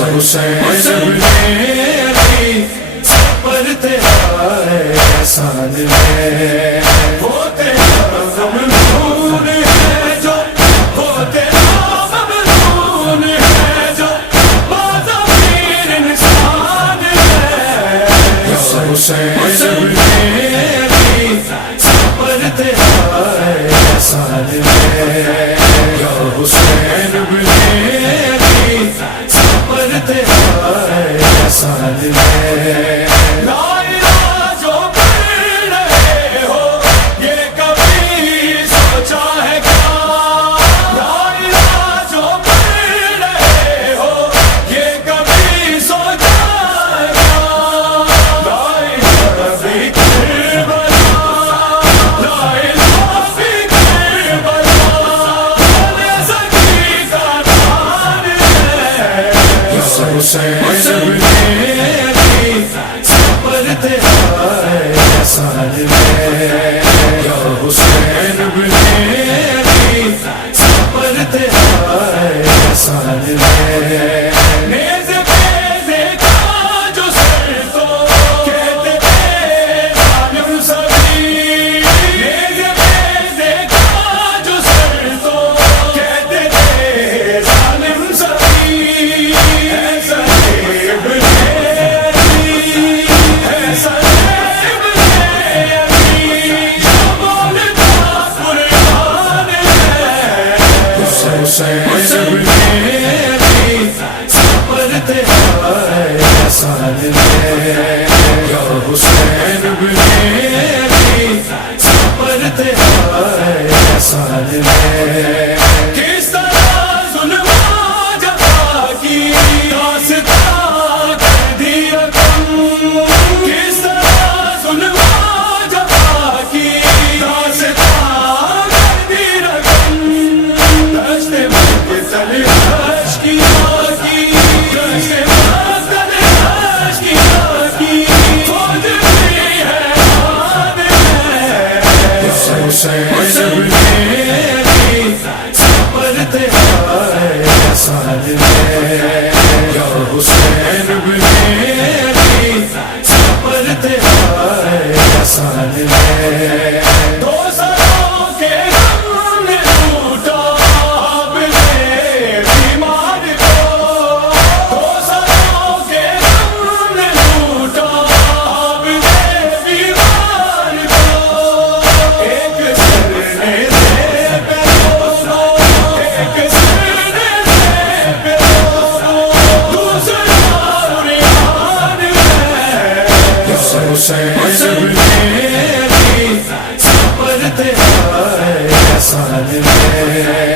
حسین علی پر تیرا احسان ہے، وہ تیرا ممنون ہے جو، وہ تیرا ممنون ہے جو بازمیر انسان ہے۔ حسین علی پر تیرا احسان ہے، یا حسین علی پر تیرا احسان ہے۔ لا الہ جو پڑھ رہے ہو یہ کبھی سوچا ہے کیا؟ لا الہ جو پڑھ رہے ہو یہ کبھی سوچا ہے کیا؟ لا الہ فی کربلا، لا الہ فی کربلا، زکی کا نام ہے۔ حسین علی پر تیرا احسان ہے، یا حسین علی پر تیرا احسان ہے۔ نیز پہ دیکھا جو سر تو کہتے تھے ظالم سبھی، نیز پہ دیکھا جو سر تو کہتے تھے ظالم سبھی۔ ایسا ابن علی، ایسا ابن علی جو بولتا قرآن ہے۔ حسین علی پر تیرا احسان ہے، یا حسین علی پر تیرا احسان ہے۔ کس طرح ظلم جفا کی داستان کر دی رقم، کس طرح ظلم جفا کی داستان کر دی رقم۔ دشت مقتل اشکیا کی، دشت مقتل اشکیا کی فوج بھی حیران ہے۔ حسین علی پر تیرا احسان ہے، یا حسین علی پر تیرا احسان ہے۔ دو سروں کے غم نے لوٹا اپنے بیمار کو، دو سروں کے غم نے لوٹا اپنے بیمار کو۔ ایک سر نے دے پہ لوگوں، ایک سر نے دے پہ لوگوں، دوسرا ریحان ہے۔ حسین علی پر تیرا احسان ہے،